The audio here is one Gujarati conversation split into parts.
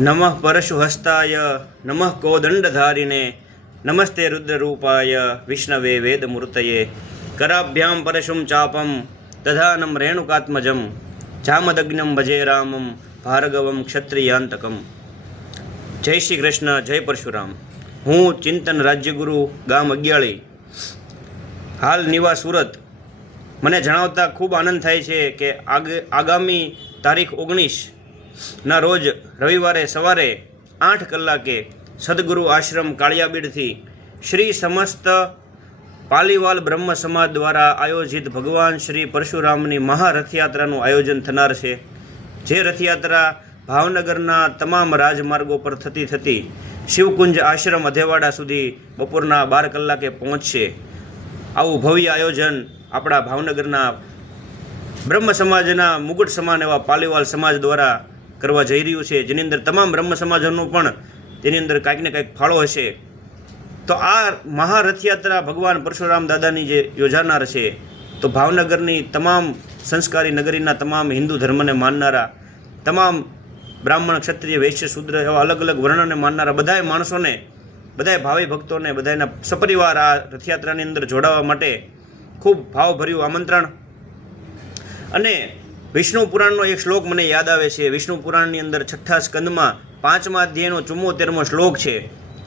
नमः परशुहस्ताय नमः कोदंडधारिणे नमस्ते रुद्ररूपाय विष्णवे वेदमूर्तये कराभ्यां परशुं चापं दधानं रेणुकात्मजं जामदग्नं भजे रामं भार्गवं क्षत्रियांतकं। जय श्री कृष्ण, जय परशुराम। हूँ चिंतन राज्यगुरु गाम अग्याळी, हाल निवास सूरत। મને જણાવતા ખૂબ આનંદ થાય છે કે આગામી તારીખ 19ના રોજ રવિવારે સવારે 8 કલાકે સદગુરુ આશ્રમ કાળિયાબીડથી શ્રી સમસ્ત પાલીવાલ બ્રહ્મ સમાજ દ્વારા આયોજિત ભગવાન શ્રી પરશુરામની મહારથયાત્રાનું આયોજન થનાર છે। જે રથયાત્રા ભાવનગરના તમામ રાજમાર્ગો પર થતી થતી શિવકુંજ આશ્રમ અધેવાડા સુધી બપોરના 12 કલાકે પહોંચશે। આવું ભવ્ય આયોજન આપણા ભાવનગરના બ્રહ્મ સમાજના મુગટ સમાન એવા પાલીવાલ સમાજ દ્વારા કરવા જઈ રહ્યું છે, જેની અંદર તમામ બ્રહ્મ સમાજોનો પણ તેની અંદર કાંઈક ને કાંઈક ફાળો હશે। તો આ મહારથયાત્રા ભગવાન પરશુરામ દાદાની જે યોજાનાર છે, તો ભાવનગરની તમામ સંસ્કારી નગરીના તમામ હિન્દુ ધર્મને માનનારા, તમામ બ્રાહ્મણ, ક્ષત્રિય, વૈશ્ય, શૂદ્ર એવા અલગ અલગ વર્ણને માનનારા બધાય માણસોને, બધાય ભાવિ ભક્તોને, બધાના સપરિવાર આ રથયાત્રાની અંદર જોડાવા માટે ખૂબ ભાવભર્યું આમંત્રણ। અને વિષ્ણુ પુરાણનો એક શ્લોક મને યાદ આવે છે। વિષ્ણુ પુરાણની અંદર 6ઠા સ્કંદમાં 5મા અધ્યાયનો 74મો શ્લોક છે।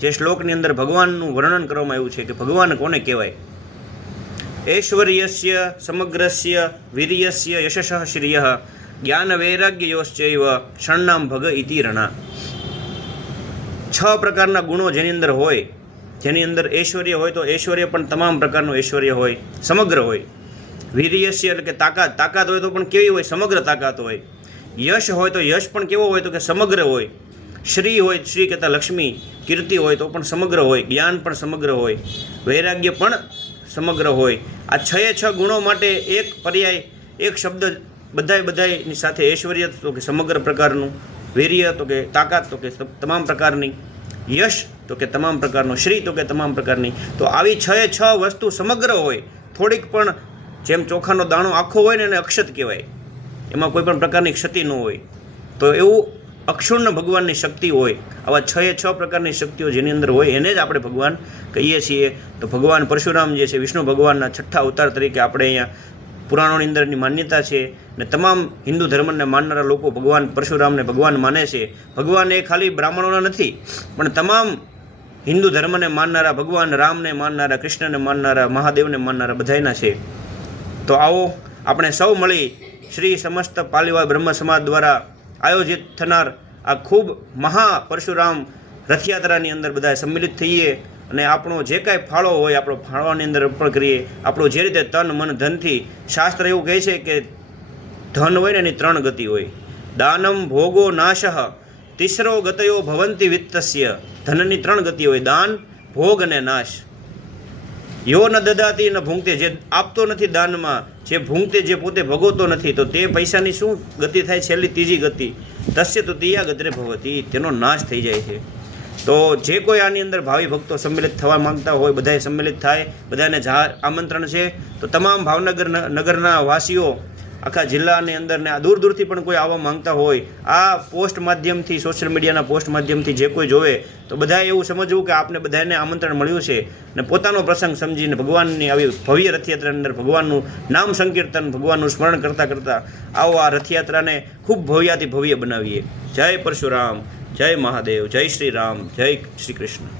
જે શ્લોકની અંદર ભગવાનનું વર્ણન કરવામાં આવ્યું છે કે ભગવાન કોને કહેવાય। ઐશ્વર્યસ્ય સમગ્રસ્ય વીર્યસ્ય યશઃ શ્રિયઃ જ્ઞાન વૈરાગ્યયોશ્ચૈવ શરણામ ભગ ઇતિ રણા। 6 પ્રકારના ગુણો જેની અંદર હોય, જેની અંદર ઐશ્વર્ય હોય તો ઐશ્વર્ય પણ તમામ પ્રકારનું ઐશ્વર્ય હોય, સમગ્ર હોય। વીર્યસ્ય એટલે કે તાકાત, તાકાત હોય તો પણ કેવી હોય, સમગ્ર તાકાત હોય। યશ હોય તો યશ પણ કેવો હોય તો કે સમગ્ર હોય। શ્રી હોય, શ્રી કહેતા લક્ષ્મી, કીર્તિ હોય તો પણ સમગ્ર હોય। જ્ઞાન પણ સમગ્ર હોય, વૈરાગ્ય પણ સમગ્ર હોય। આ 6 ગુણો માટે એક પર્યાય, એક શબ્દ બધાની સાથે ઐશ્વર્ય તો કે સમગ્ર પ્રકારનું, વીર્ય તો કે તાકાત તો કે તમામ પ્રકારની, યશ તો કે તમામ પ્રકારનો, શ્રી તો કે તમામ પ્રકારની। તો આવી 6 વસ્તુ સમગ્ર હોય, થોડીક પણ, જેમ ચોખાનો દાણો આખો હોય ને એને અક્ષત કહેવાય, એમાં કોઈ પણ પ્રકારની ક્ષતિ ન હોય, તો એવું અક્ષુણ્ણ ભગવાનની શક્તિ હોય। આવા 6 પ્રકારની શક્તિઓ જેની અંદર હોય એને જ આપણે ભગવાન કહીએ છીએ। તો ભગવાન પરશુરામ જે છે, વિષ્ણુ ભગવાનના 6ઠા અવતાર તરીકે આપણે અહીંયા પુરાણોની અંદરની માન્યતા છે, ને તમામ હિન્દુ ધર્મને માનનારા લોકો ભગવાન પરશુરામને ભગવાન માને છે। ભગવાન એ ખાલી બ્રાહ્મણોના નથી, પણ તમામ હિન્દુ ધર્મને માનનારા, ભગવાન રામને માનનારા, કૃષ્ણને માનનારા, મહાદેવને માનનારા બધાયના છે। તો આવો આપણે સૌ મળી શ્રી સમસ્ત પાલીવાલ બ્રહ્મ સમાજ દ્વારા આયોજિત થનાર આ ખૂબ મહા પરશુરામ રથયાત્રાની અંદર બધા સંમિલિત થઈએ અને આપણો જે કાંઈ ફાળો હોય આપણો ફાળવાની અંદર અર્પણ કરીએ। આપણું જે રીતે તન મન ધનથી, શાસ્ત્ર એવું કહે છે કે ધન હોય ને એની 3 ગતિ હોય। દાનમ ભોગો નાશઃ તિસરો ગતયો ભવંતી વિત્તસ્ય। ધનની 3 ગતિ હોય, દાન, ભોગ અને નાશ। યો ન દદાતી ન ભૂંગતે, જે આપતો નથી દાનમાં, જે ભૂંગતે, જે પોતે ભોગવતો નથી, તો તે પૈસાની શું ગતિ થાય? છેલ્લી 3જી ગતિ, તસ્ય તો તિયા ગતિરે ભવતી, તેનો નાશ થઈ જાય છે। તો જે કોઈ આની અંદર ભાવિ ભક્તો સંમિલિત થવા માંગતા હોય બધાએ સંમિલિત થાય, બધાને આમંત્રણ છે। તો તમામ ભાવનગર નગરના વાસીઓ, આખા જિલ્લાની અંદર ને દૂર દૂરથી પણ કોઈ આવવા માંગતા હોય, આ પોસ્ટ માધ્યમથી, સોશિયલ મીડિયાના પોસ્ટ માધ્યમથી જે કોઈ જોવે તો બધાએ એવું સમજવું કે આપને બધાને આમંત્રણ મળ્યું છે, ને પોતાનો પ્રસંગ સમજીને ભગવાનની આવી ભવ્ય રથયાત્રાની અંદર ભગવાનનું નામ સંકીર્તન, ભગવાનનું સ્મરણ કરતાં કરતાં આવો આ રથયાત્રાને ખૂબ ભવ્યાથી ભવ્ય બનાવીએ। જય પરશુરામ, જય મહાદેવ, જય શ્રી રામ, જય શ્રી કૃષ્ણ।